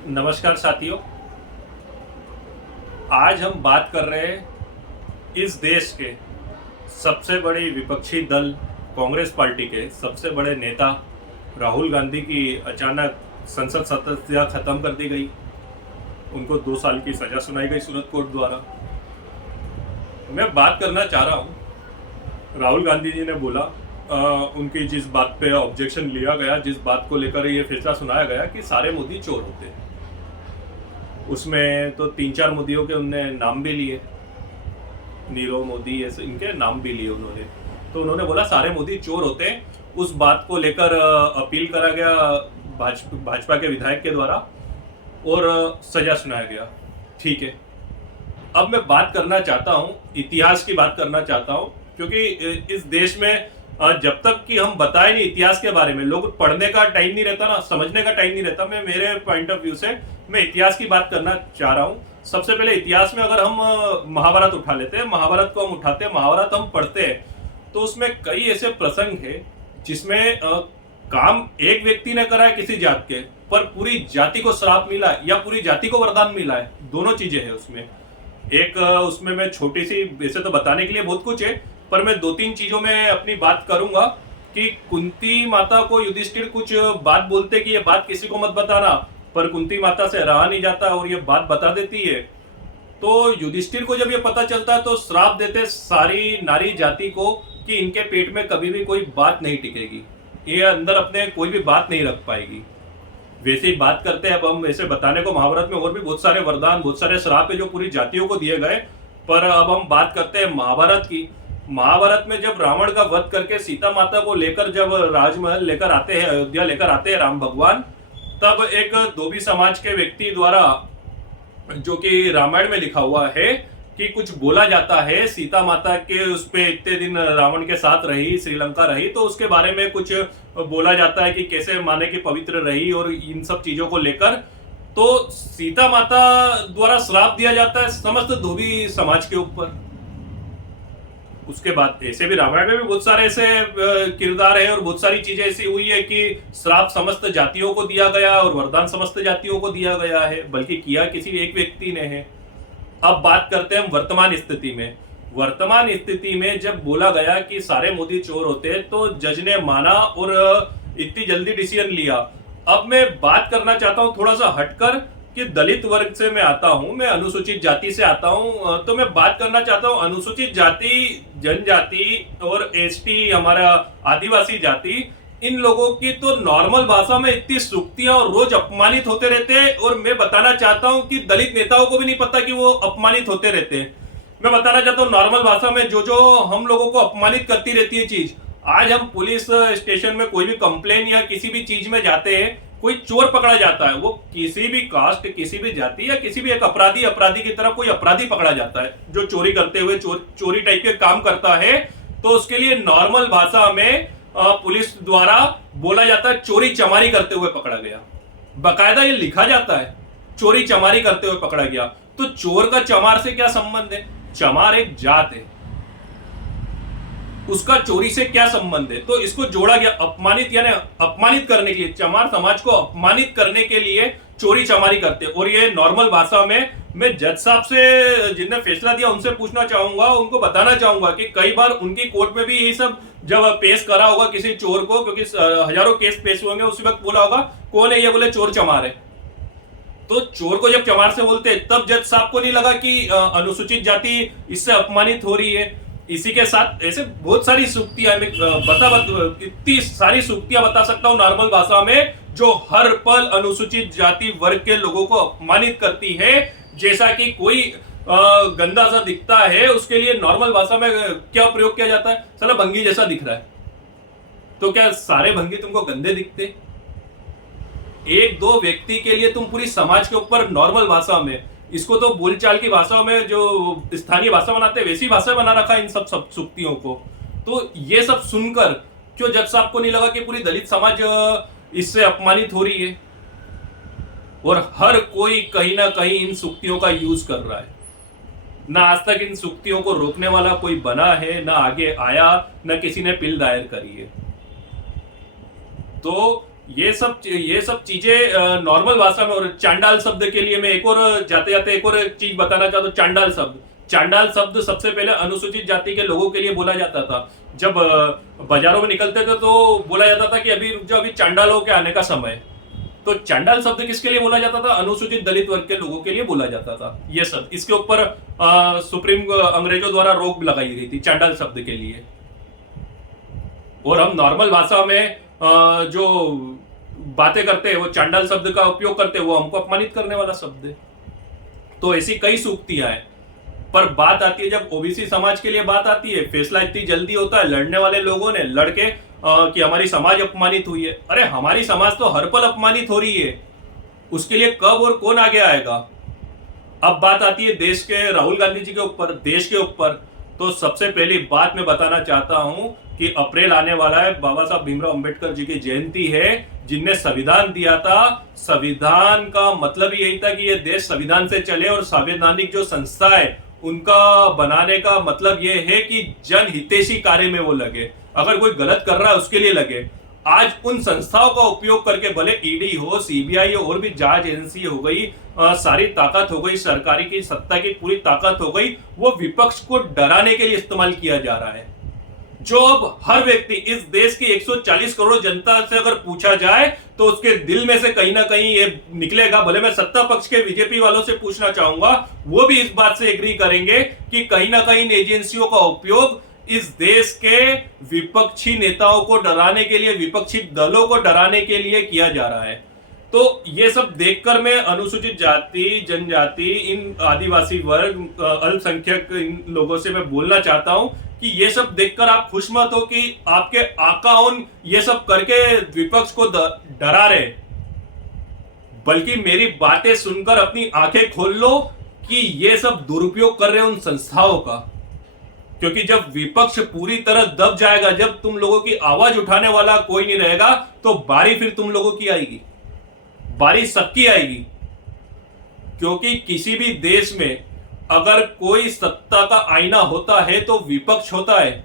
नमस्कार साथियों। आज हम बात कर रहे हैं इस देश के सबसे बड़े विपक्षी दल कांग्रेस पार्टी के सबसे बड़े नेता राहुल गांधी की अचानक संसद सदस्यता खत्म कर दी गई। उनको 2 साल की सजा सुनाई गई सूरत कोर्ट द्वारा। मैं बात करना चाह रहा हूं, राहुल गांधी जी ने बोला उनकी जिस बात पे ऑब्जेक्शन लिया गया, जिस बात को लेकर ये फैसला सुनाया गया कि सारे मोदी चोर होते हैं, उसमें तो 3-4 मोदियों के उनने नाम भी लिए, नीरव मोदी ऐसे इनके नाम भी लिए उन्होंने। तो उन्होंने बोला सारे मोदी चोर होते हैं। उस बात को लेकर अपील करा गया भाजपा के विधायक के द्वारा और सजा सुनाया गया। ठीक है, अब मैं बात करना चाहता हूं, इतिहास की बात करना चाहता हूं, क्योंकि इस देश में जब तक कि हम बताएं नहीं इतिहास के बारे में, लोग पढ़ने का टाइम नहीं रहता ना, समझने का टाइम नहीं रहता। मैं मेरे पॉइंट ऑफ व्यू से मैं इतिहास की बात करना चाह रहा हूं। सबसे पहले इतिहास में अगर हम महाभारत उठा लेते हैं, महाभारत को हम उठाते हैं, महाभारत हम पढ़ते हैं, तो उसमें कई ऐसे प्रसंग है जिसमें काम एक व्यक्ति ने करा है किसी जात के, पर पूरी जाति को श्राप मिला है या पूरी जाति को वरदान मिला है। दोनों चीजें हैं उसमें। एक उसमें मैं छोटी सी, वैसे तो बताने के लिए बहुत कुछ है, पर मैं 2-3 चीजों में अपनी बात करूंगा कि कुंती माता को युधिष्ठिर कुछ बात बोलते कि ये बात किसी को मत बताना, पर कुंती माता से रहा नहीं जाता और ये बात बता देती है। तो युधिष्ठिर को जब ये पता चलता है तो श्राप देते सारी नारी जाति को कि इनके पेट में कभी भी कोई बात नहीं टिकेगी, ये अंदर अपने कोई भी बात नहीं रख पाएगी। वैसे ही बात करते हैं अब हम, ऐसे बताने को महाभारत में और भी बहुत सारे वरदान, बहुत सारे श्राप है जो पूरी जातियों को दिए गए। पर अब हम बात करते हैं महाभारत की। महाभारत में जब रावण का वध करके सीता माता को लेकर जब राजमहल लेकर आते हैं, अयोध्या लेकर आते हैं राम भगवान, तब एक धोबी समाज के व्यक्ति द्वारा, जो कि रामायण में लिखा हुआ है कि कुछ बोला जाता है सीता माता के उस पे इतने दिन रावण के साथ रही, श्रीलंका रही, तो उसके बारे में कुछ बोला जाता है कि कैसे माने की पवित्र रही और इन सब चीजों को लेकर। तो सीता माता द्वारा श्राप दिया जाता है समस्त धोबी समाज के ऊपर। उसके बाद ऐसे भी रामायण में भी बहुत सारे ऐसे किरदार है और बहुत सारी चीजें ऐसी हुई है कि श्राप समस्त जातियों को दिया गया और वरदान समस्त जातियों को दिया गया है, बल्कि किया किसी एक व्यक्ति ने है। अब बात करते हैं हम वर्तमान स्थिति में। वर्तमान स्थिति में जब बोला गया कि सारे मोदी चोर होते हैं, तो जज ने माना और इतनी जल्दी डिसीजन लिया। अब मैं बात करना चाहता हूं थोड़ा सा हटकर कि दलित वर्ग से मैं आता हूं, मैं अनुसूचित जाति से आता हूं, तो मैं बात करना चाहता हूं अनुसूचित जाति, जनजाति और एसटी, हमारा आदिवासी जाति, इन लोगों की तो नॉर्मल भाषा में इतनी सूक्तियां और रोज अपमानित होते रहते हैं। और मैं बताना चाहता हूं कि दलित नेताओं को भी नहीं पता कि वो अपमानित होते रहते हैं। मैं बताना चाहता हूं नॉर्मल भाषा में जो जो हम लोगों को अपमानित करती रहती है चीज। आज हम पुलिस स्टेशन में कोई भी कंप्लेन या किसी भी चीज में जाते हैं, कोई चोर पकड़ा जाता है, वो किसी भी कास्ट, किसी भी जाति या किसी भी एक अपराधी की तरह कोई अपराधी पकड़ा जाता है जो चोरी करते हुए चोरी टाइप के काम करता है, तो उसके लिए नॉर्मल भाषा में पुलिस द्वारा बोला जाता है चोरी चमारी करते हुए पकड़ा गया। बकायदा ये लिखा जाता है चोरी चमारी करते हुए पकड़ा गया। तो चोर का चमार से क्या संबंध है? चमार एक जात है, उसका चोरी से क्या संबंध है? तो इसको जोड़ा गया अपमानित, यानी अपमानित करने के लिए, चमार समाज को अपमानित करने के लिए चोरी चमारी करते। और ये नॉर्मल भाषा में मैं जज साहब से, जिनने फैसला दिया, उनसे पूछना चाहूंगा, उनको बताना चाहूंगा कि कई बार उनकी कोर्ट में भी यही सब जब पेश करा होगा किसी चोर को, क्योंकि हजारों केस पेश होंगे, उसी वक्त बोला होगा कौन है ये, बोले चोर चमार है। तो चोर को जब चमार से बोलते तब जज साहब को नहीं लगा कि अनुसूचित जाति इससे अपमानित हो रही है। इसी के साथ ऐसे बहुत सारी सूक्तियां इतनी सारी सूक्तियां बता सकता हूं नॉर्मल भाषा में, जो हर पल अनुसूचित जाति वर्ग के लोगों को अपमानित करती है। जैसा कि कोई गंदा सा दिखता है, उसके लिए नॉर्मल भाषा में क्या प्रयोग किया जाता है? साला भंगी जैसा दिख रहा है। तो क्या सारे भंगी तुमको गंदे दिखते? एक दो व्यक्ति के लिए तुम पूरी समाज के ऊपर नॉर्मल भाषा में, इसको तो बोलचाल की भाषा में जो स्थानीय भाषा बनाते हैं वैसी भाषा बना रखा है इन सब सूक्तियों को। तो ये सब सुनकर क्यों जज साहब को नहीं लगा कि पूरी दलित समाज इससे अपमानित हो रही है? और हर कोई कहीं ना कहीं इन सूक्तियों का यूज कर रहा है। ना आज तक इन सूक्तियों को रोकने वाला कोई बना है, ना आगे आया, ना किसी ने पिल दायर करी है। तो ये सब चीजें नॉर्मल भाषा में। और चांडाल शब्द के लिए मैं एक और जाते जाते एक और चीज बताना चाहता हूँ। चांडाल शब्द सबसे पहले अनुसूचित जाति के लोगों के लिए बोला जाता था। जब बाजारों में निकलते थे तो बोला जाता था कि अभी रुक जाओ, अभी चांडालों के आने का समय है। तो चांडाल शब्द किसके लिए बोला जाता था? अनुसूचित दलित वर्ग के लोगों के लिए बोला जाता था ये शब्द। इसके ऊपर सुप्रीम अंग्रेजों द्वारा रोक लगाई गई थी चांडाल शब्द के लिए। और हम नॉर्मल भाषा में जो बातें करते हैं वो चांडाल शब्द का उपयोग करते हैं, वो हमको अपमानित करने वाला शब्द है। तो ऐसी कई सूक्तियां हैं। पर बात आती है जब ओबीसी समाज के लिए बात आती है, फैसला इतनी जल्दी होता है। लड़ने वाले लोगों ने लड़के कि हमारी समाज अपमानित हुई है। अरे हमारी समाज तो हर पल अपमानित हो रही है, उसके लिए कब और कौन आगे आएगा? अब बात आती है देश के राहुल गांधी जी के ऊपर, देश के ऊपर। तो सबसे पहली बात मैं बताना चाहता हूं कि अप्रैल आने वाला है, बाबा साहब भीमराव अंबेडकर जी की जयंती है, जिनने संविधान दिया था। संविधान का मतलब यही था कि ये देश संविधान से चले, और संवैधानिक जो संस्था है उनका बनाने का मतलब ये है कि जनहितैषी कार्य में वो लगे। अगर कोई गलत कर रहा है उसके लिए लगे। आज उन संस्थाओं का उपयोग करके, भले ईडी हो, सीबीआई हो, और भी जांच एजेंसी हो गई, सारी ताकत हो गई, सरकारी की सत्ता की पूरी ताकत हो गई, वो विपक्ष को डराने के लिए इस्तेमाल किया जा रहा है। जो अब हर व्यक्ति, इस देश की 140 करोड़ जनता से अगर पूछा जाए तो उसके दिल में से कहीं ना कहीं ये निकलेगा। भले मैं सत्ता पक्ष के बीजेपी वालों से पूछना चाहूंगा, वो भी इस बात से एग्री करेंगे कि कहीं ना कहीं इन एजेंसियों का उपयोग इस देश के विपक्षी नेताओं को डराने के लिए, विपक्षी दलों को डराने के लिए किया जा रहा है। तो ये सब देखकर मैं अनुसूचित जाति, जनजाति, इन आदिवासी वर्ग, अल्पसंख्यक इन लोगों से मैं बोलना चाहता हूं कि ये सब देखकर आप खुश मत हो कि आपके आका उन ये सब करके विपक्ष को डरा रहे, बल्कि मेरी बातें सुनकर अपनी आंखें खोल लो कि ये सब दुरुपयोग कर रहे हैं उन संस्थाओं का। क्योंकि जब विपक्ष पूरी तरह दब जाएगा, जब तुम लोगों की आवाज उठाने वाला कोई नहीं रहेगा, तो बारी फिर तुम लोगों की आएगी, बारी सबकी आएगी। क्योंकि किसी भी देश में अगर कोई सत्ता का आईना होता है तो विपक्ष होता है।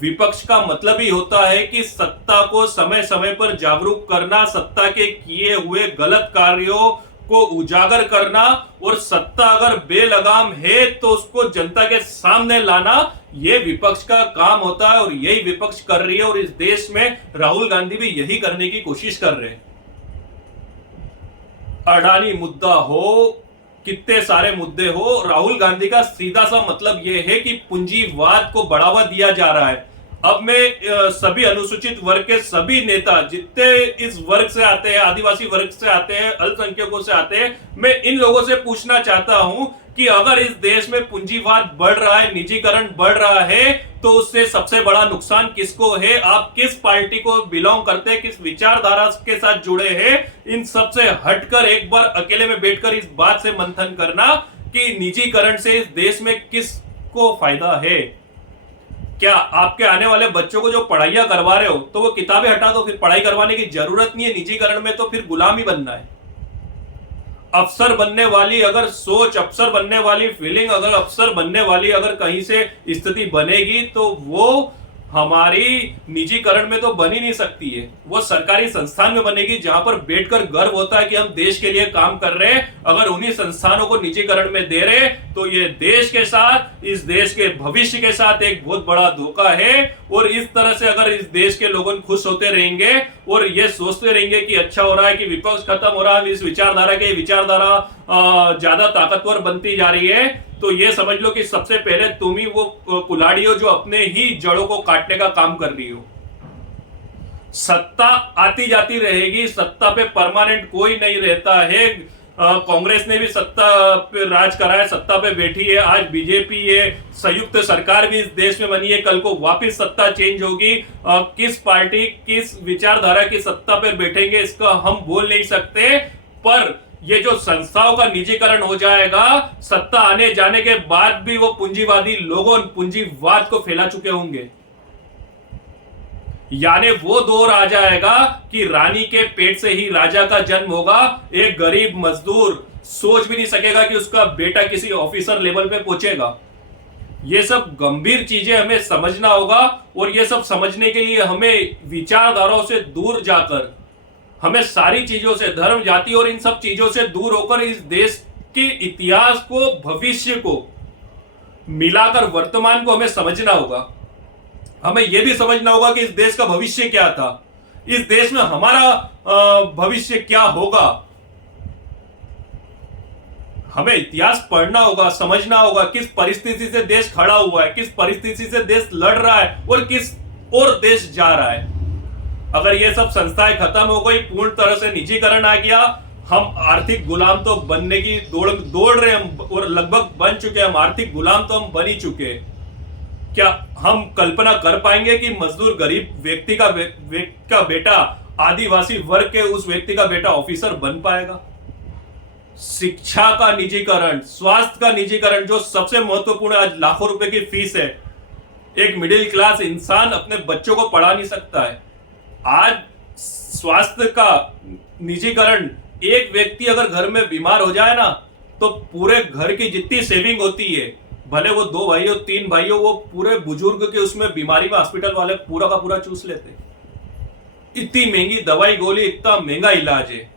विपक्ष का मतलब ही होता है कि सत्ता को समय समय पर जागरूक करना, सत्ता के किए हुए गलत कार्यों को उजागर करना, और सत्ता अगर बेलगाम है तो उसको जनता के सामने लाना, यह विपक्ष का काम होता है। और यही विपक्ष कर रही है, और इस देश में राहुल गांधी भी यही करने की कोशिश कर रहे हैं। अडानी मुद्दा हो, कितने सारे मुद्दे हो, राहुल गांधी का सीधा सा मतलब यह है कि पूंजीवाद को बढ़ावा दिया जा रहा है। अब मैं सभी अनुसूचित वर्ग के सभी नेता जितने इस वर्ग से आते हैं, आदिवासी वर्ग से आते हैं, अल्पसंख्यकों से आते हैं, मैं इन लोगों से पूछना चाहता हूं कि अगर इस देश में पूंजीवाद बढ़ रहा है, निजीकरण बढ़ रहा है, तो उससे सबसे बड़ा नुकसान किसको है? आप किस पार्टी को बिलोंग करते हैं, किस विचारधारा के साथ जुड़े हैं? इन सबसे हटकर एक बार अकेले में बैठकर इस बात से मंथन करना कि निजीकरण से इस देश में किसको फायदा है। क्या आपके आने वाले बच्चों को जो पढ़ाइयां करवा रहे हो तो वो किताबें हटा दो, फिर पढ़ाई करवाने की जरूरत नहीं है। निजीकरण में तो फिर गुलाम ही बनना है। अफसर बनने वाली अगर सोच, अफसर बनने वाली फीलिंग, अगर अफसर बनने वाली अगर कहीं से स्थिति बनेगी तो वो हमारी निजीकरण में तो बन ही नहीं सकती है। वो सरकारी संस्थान में बनेगी जहां पर बैठकर गर्व होता है कि हम देश के लिए काम कर रहे हैं। अगर उन्हीं संस्थानों को निजीकरण में दे रहे तो ये देश के साथ, इस देश के भविष्य के साथ एक बहुत बड़ा धोखा है। और इस तरह से अगर इस देश के लोग खुश होते रहेंगे और ये सोचते रहेंगे कि अच्छा हो रहा है, कि विपक्ष खत्म हो रहा है, इस विचारधारा ज्यादा ताकतवर बनती जा रही है, तो ये समझ लो कि सबसे पहले तुम ही वो कुल्हाड़ी हो जो अपने ही जड़ों को काटने का काम कर रही हो। सत्ता आती जाती रहेगी, सत्ता पे परमानेंट कोई नहीं रहता है। कांग्रेस ने भी सत्ता पे राज करा है, सत्ता पे बैठी है। आज बीजेपी है, संयुक्त सरकार भी इस देश में बनी है। कल को वापस सत्ता चेंज होगी। किस पार्टी, किस विचारधारा की सत्ता पे बैठेंगे इसका हम बोल नहीं सकते। पर ये जो संस्थाओं का निजीकरण हो जाएगा, सत्ता आने जाने के बाद भी वो पूंजीवादी लोगों पूंजीवाद को फैला चुके होंगे। यानी वो दौर आ जाएगा कि रानी के पेट से ही राजा का जन्म होगा। एक गरीब मजदूर सोच भी नहीं सकेगा कि उसका बेटा किसी ऑफिसर लेवल पे पहुंचेगा। ये सब गंभीर चीजें हमें समझना होगा, और ये सब समझने के लिए हमें विचारधाराओं से दूर जाकर हमें सारी चीजों से, धर्म, जाति और इन सब चीजों से दूर होकर इस देश के इतिहास को, भविष्य को मिलाकर वर्तमान को हमें समझना होगा। हमें यह भी समझना होगा कि इस देश का भविष्य क्या था, इस देश में हमारा भविष्य क्या होगा। हमें इतिहास पढ़ना होगा, समझना होगा किस परिस्थिति से देश खड़ा हुआ है, किस परिस्थिति से देश लड़ रहा है और किस और देश जा रहा है। अगर ये सब संस्थाएं खत्म हो गई, पूर्ण तरह से निजीकरण आ गया, हम आर्थिक गुलाम तो बनने की दौड़ रहे हम और लगभग बन चुके हैं। हम आर्थिक गुलाम तो हम बन ही चुके हैं। क्या हम कल्पना कर पाएंगे कि मजदूर गरीब व्यक्ति का बेटा, आदिवासी वर्ग के उस व्यक्ति का बेटा ऑफिसर बन पाएगा? शिक्षा का निजीकरण, स्वास्थ्य का निजीकरण, जो सबसे महत्वपूर्ण, आज लाखों रुपए की फीस है, एक मिडिल क्लास इंसान अपने बच्चों को पढ़ा नहीं सकता है। आज स्वास्थ्य का निजीकरण, एक व्यक्ति अगर घर में बीमार हो जाए ना, तो पूरे घर की जितनी सेविंग होती है, भले वो 2 भाई हो 3 भाई हो, वो पूरे बुजुर्ग के उसमें बीमारी में हॉस्पिटल वाले पूरा का पूरा चूस लेते। इतनी महंगी दवाई गोली, इतना महंगा इलाज है।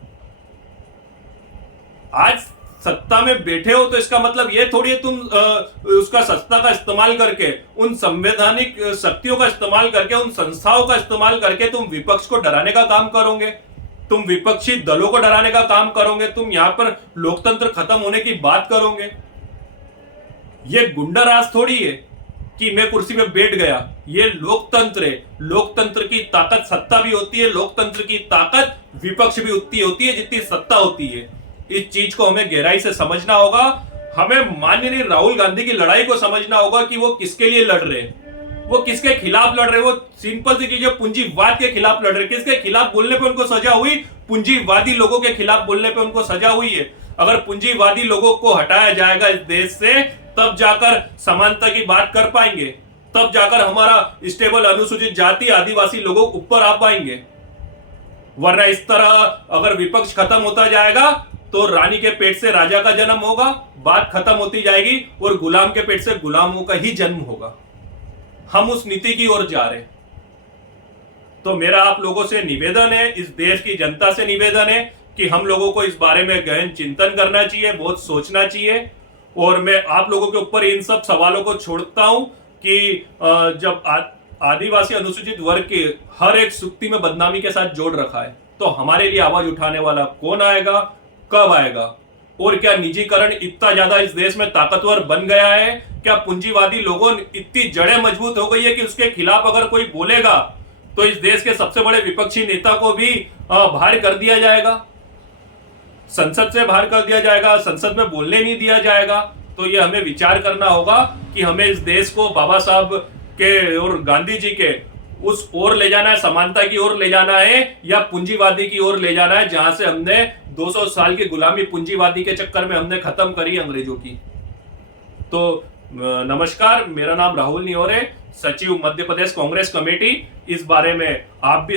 आज सत्ता में बैठे हो तो इसका मतलब ये थोड़ी है तुम उसका सत्ता का इस्तेमाल करके, उन संवैधानिक शक्तियों का इस्तेमाल करके, उन संस्थाओं का इस्तेमाल करके तुम विपक्ष को डराने का काम करोगे, तुम विपक्षी दलों को डराने का काम करोगे, तुम यहां पर लोकतंत्र खत्म होने की बात करोगे। ये गुंडा राज थोड़ी है कि मैं कुर्सी पे बैठ गया। ये लोकतंत्र है। लोकतंत्र की ताकत सत्ता भी होती है, लोकतंत्र की ताकत विपक्ष भी उतनी होती है जितनी सत्ता होती है। इस चीज को हमें गहराई से समझना होगा। हमें माननीय राहुल गांधी की लड़ाई को समझना होगा कि वो किसके लिए लड़ रहे हैं, वो किसके खिलाफ लड़ रहे हैं। वो सिंपल सी चीज है, पूंजीवाद के खिलाफ लड़ रहे हैं। किसके खिलाफ बोलने पे उनको सजा हुई? पूंजीवादी लोगों के खिलाफ बोलने पे उनको सजा हुई है। अगर पूंजीवादी लोगों को हटाया जाएगा इस देश से, तब जाकर समानता की बात कर पाएंगे, तब जाकर हमारा स्टेबल अनुसूचित जाति, आदिवासी लोगों ऊपर आ पाएंगे। वरना इस तरह अगर विपक्ष खत्म होता जाएगा तो रानी के पेट से राजा का जन्म होगा, बात खत्म होती जाएगी और गुलाम के पेट से गुलामों का ही जन्म होगा। हम उस नीति की ओर जा रहे हैं। तो मेरा आप लोगों से निवेदन है, इस देश की जनता से निवेदन है कि हम लोगों को इस बारे में गहन चिंतन करना चाहिए, बहुत सोचना चाहिए। और मैं आप लोगों के ऊपर इन सब सवालों को छोड़ता हूं कि जब आदिवासी अनुसूचित वर्ग के हर एक सुक्ति में बदनामी के साथ जोड़ रखा है, तो हमारे लिए आवाज उठाने वाला कौन आएगा, कब आएगा? और क्या निजीकरण इतना ज्यादा इस देश में ताकतवर बन गया है? क्या पूंजीवादी लोगों इतनी जड़ें मजबूत हो गई है कि उसके खिलाफ अगर कोई बोलेगा तो इस देश के सबसे बड़े विपक्षी नेता को भी बाहर कर दिया जाएगा, संसद से बाहर कर दिया जाएगा, संसद में बोलने नहीं दिया जाएगा? तो ये हमें विचार करना होगा कि हमें इस देश को बाबा साहब के और गांधी जी के उस ओर ले जाना है, समानता की ओर ले जाना है, या पूंजीवादी की ओर ले जाना है, जहां से हमने 200 साल की गुलामी पूंजीवादी के चक्कर में हमने खत्म करी अंग्रेजों की। तो नमस्कार, मेरा नाम राहुल नियोरे, सचिव मध्य प्रदेश कांग्रेस कमेटी। इस बारे में आप भी